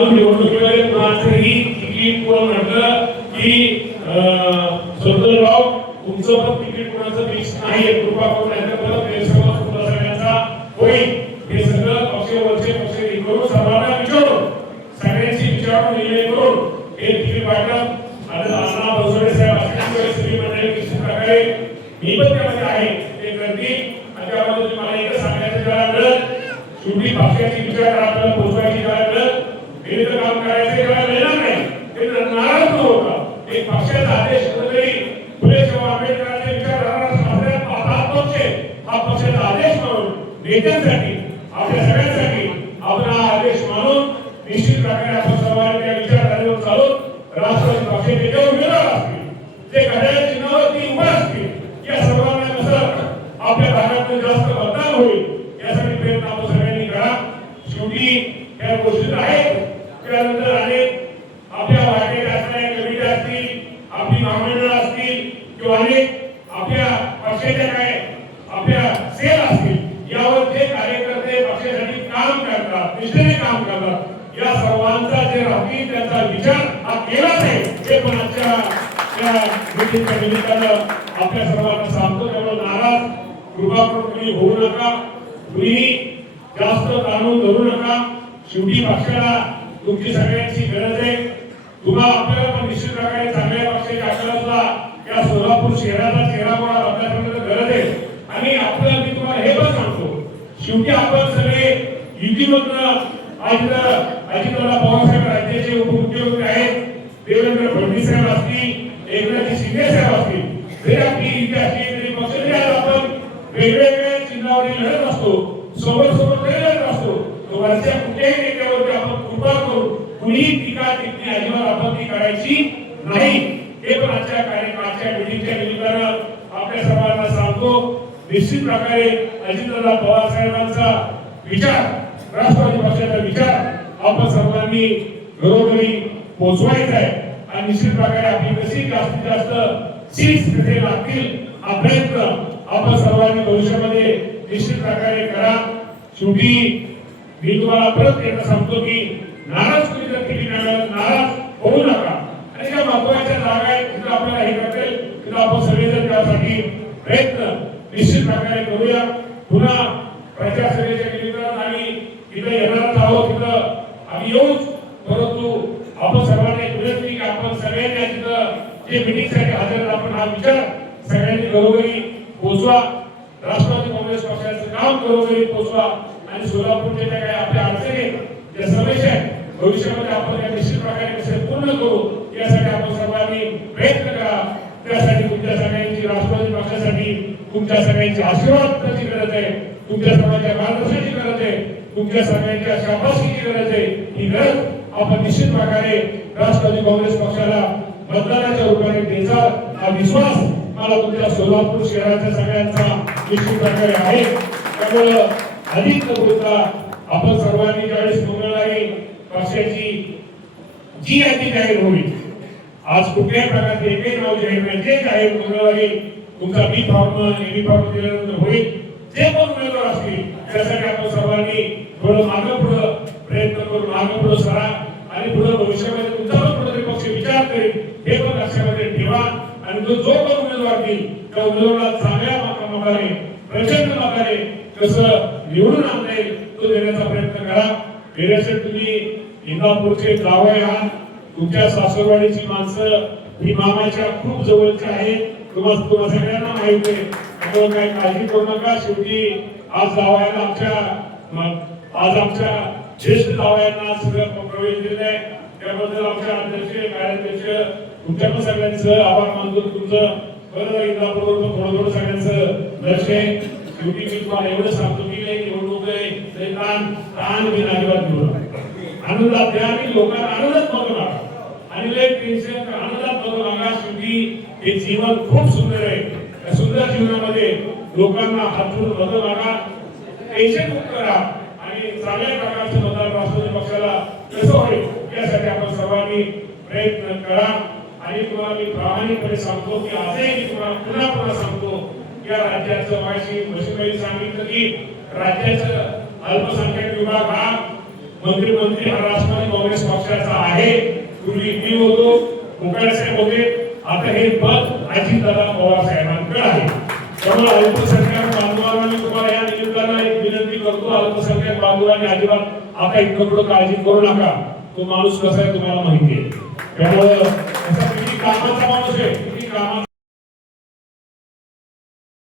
अजून निवडणुकीमध्ये कुणाचंही तिकीट कोण म्हटलं की संतोषराव तुमचं पण तिकीट कोणाचं फिक्स नाहीये, कृपा करून याचा परत गैरसमज तुला सगळ्यांचा होईल. हे सगळं पक्षावरचे पक्ष करून सर्वांना विचारून सगळ्यांची विचारून निर्णय करून हे तिकीट वाटप आणि अण्णा बनसोडे साहेब असतील सगळी मंडळी निश्चित प्रकारे मी पण त्यामध्ये आहे ते करतील. आणि त्यामध्ये मला एकच सांगायचं त्याला कळत शेवटी पक्षाची विचार आपल्याला पोहोचवायची त्याला कळत विविध काम करायचे त्याला मिळणार नाही. ते नाराज न होता एक पक्षाचा आदेश कुठेतरी फुले शाहू आंबेडकरांचे विचारधारा असल्यास पक्ष हा पक्षाचा आदेश म्हणून नेत्यांसाठी आपल्या सगळ्यांसाठी आपण हा आदेश मानून निश्चित प्रकारे आपण सर्वांनी त्या विचारधारेवर चालून राष्ट्रवादी पक्षाचे जे उमेदवार असतील ते घड्याळ चिन्हावरती उभा असतील या सर्वांना कसं आपल्या भागातून जास्त मतदान होईल यासाठी प्रयत्न आपण सगळ्यांनी करा. शेवटी या गोष्टी आहेत. त्यानंतर अनेक आपल्या वाटेत असणाऱ्या कमिट्या असतील, आपली महामंडळ असतील किंवा अनेक आपल्या पक्षाच्या काय आपल्या सेल असतील, यावर जे कार्यकर्ते पक्षासाठी काम करतात निष्ठेने काम करतात या सर्वांचा जे राहतील त्याचा विचार हा केलाच आहे हे पण आजच्या या मीटिंगच्या निमित्तानं आपल्या सर्वांना सांगतो. त्यामुळे नाराज कृपा करून होऊ नका, कुणीही जास्त ताणून धरू नका. शेवटी पक्षाला तुमची सगळ्यांची गरज आहे. तुम्हाला आपल्याला पण निश्चित प्रकारे चांगल्या पक्षाची आपल्याला या सोलापूर शहराचा चेहरा मोडा बदलण्याची गरज आहे. आणि आपल्याला मी तुम्हाला हे पण सांगतो शेवटी आपण सगळे युतीमधनं अजितदादा पवारसाहेब राज्याचे उपमुख्यमंत्री आहेत, देवेंद्र फडणवीस साहेब असतील, एकनाथ शिंदे साहेब असतील, जरी आपली युती असली तरी पक्ष जरी आज आपण वेगवेगळ्या चिन्हावरील लढत असतो, सोबत लढत असतो, वरच्या कुठल्याही नेत्यावरती आपण कृपा करून कुणीही टीका टिप्पणी अजिबात आपत्ती करायची नाही हे पण आजच्या कार्यक्रमाच्या मीटिंगच्या निमित्तानं आपल्या सर्वांना सांगतो. निश्चित प्रकारे अजितदादा पवार साहेबांचा विचार राष्ट्रवादी पक्षाचा विचार आपण सर्वांनी घरोघरी पोहोचवायचा आहे आणि निश्चित प्रकारे आपली कशी जास्तीत जास्त सीट्स तिथे लागतील हा प्रयत्न आपण सर्वांनी भविष्यामध्ये निश्चित प्रकारे करा. शेवटी मी तुम्हाला परत एकदा सांगतो की नाराज तुम्ही जर तिकीट नाराज होऊ नका आणि ज्या महत्वाच्या जागा आहेत तिथं आपल्याला हे करतील तिथं आपण सगळेजण त्यासाठी प्रयत्न निश्चित प्रकारे करूया. पुन्हा प्रजासत्तेच्या निमित्तानं आम्ही तिथे येणार आहोत, तिथं आम्ही येऊच, परंतु आपण सर्वांनी विनंती की आपण सगळ्यांनी तिथं जे मीटिंगसाठी हजर आपण हा विचार सगळ्यांनी घरोघरी पोहोचवा. राष्ट्रवादी काँग्रेस पक्षाचं काम घरोघरी पोहोचवा आणि सोलापूरच्या ज्या काही आपल्या अडचणी ज्या समस्या आहेत भविष्यामध्ये आपण त्या निश्चित प्रकारे कसे पूर्ण करू यासाठी आपण सर्वांनी प्रयत्न करा. त्यासाठी तुमच्या सगळ्यांची राष्ट्रवादी पक्षासाठी तुमच्या सगळ्यांची आशीर्वादाची गरज आहे, तुमच्या सर्वांच्या मार्गदर्शनाची गरज आहे, तुमच्या सगळ्यांच्या शाबासकीची गरज आहे. ही गरज आपण निश्चित प्रकारे राष्ट्रवादी काँग्रेस पक्षाला मतदानाच्या रूपाने द्यायचा हा विश्वास मला तुमच्या सोलापूर शहराच्या सगळ्यांचा निश्चित प्रकारे आहे. त्यामुळे अधिक न बोलता आपण सर्वांनी ज्यावेळेस मंगळवारी पक्षाची जी यादी जाहीर होईल, आज कुठल्याही प्रकारचे एकही नाव जाहीर नाही, जे जाहीर मंगळवारी तुमचा बी फॉर्म एबी फॉर्म दिल्यानंतर होईल. जे पण उमेदवार असतील त्यासाठी आपण सर्वांनी थोडं मागं पुढं प्रयत्न करून मागं पुढं सरा आणि पुढे भविष्यामध्ये तुमचा पण कुठेतरी पक्ष विचार करेल हे पण लक्षामध्ये ठेवा. आणि जो पण उमेदवार देईल त्या उमेदवाराला चांगल्या मार्गाने प्रचंड मार्गाने कसं निवडून आणता येईल तो देण्याचा प्रयत्न करा. वेळेस तुम्ही इंदापूरचे जावई आहात, तुमच्या सासरवाडीची माणसं ही मामाच्या खूप जवळची आहेत, तुम्हाला सगळ्यांना माहित आहे. त्यामुळे काही काळजी करू नका. शेवटी आज जावयाला आज आमच्या ज्येष्ठ जावयांना सगळं प्रवेश दिला आहे त्याबद्दल आमच्या अध्यक्ष कार्याध्यक्ष तुमच्या पण सगळ्यांचं आभार मानतो. तुमचं बरं इंदापूरवर थोडं सगळ्यांचं लक्ष आहे. शेवटी मी तुम्हाला एवढं सांगतो की निवडणूक आहे ताण बिन अजिबात घेऊ नका. आनंदात द्या आणि लोकांना आनंदात बघू नका आणि लय टेन्शन आनंदात बघू नका. शेवटी हे जीवन खूप सुंदर आहे. या सुंदर जीवनामध्ये लोकांना हातून बघू नका, टेन्शन मुक्त करा आणि चांगल्या प्रकारचं मतदान राष्ट्रवादी पक्षाला कसं होईल यासाठी आपण सर्वांनी प्रयत्न करा. आणि तुम्हाला मी प्रामाणिकपणे सांगतो की आजही मी तुम्हाला पुन्हा सांगतो या राज्याचं माहिती मशीनरी सांगितलं की राज्याचं अल्पसंख्याक विभाग हा मंत्री हा राष्ट्रवादी काँग्रेस आहे. पूर्वी मी होतो, कोकाळे साहेब होते, आता हे पद अजितदादा पवार साहेबांकडे आहे. त्यामुळे अल्पसंख्याक बांधवांना मी तुम्हाला या निमित्तानं एक विनंती करतो, अल्पसंख्याक बांधवांनी अजिबात आता इतकं पुढे काळजी करू नका. तो माणूस कसा आहे तुम्हाला माहिती आहे. त्यामुळे किती कामाचा माणूस आहे, किती कामाचा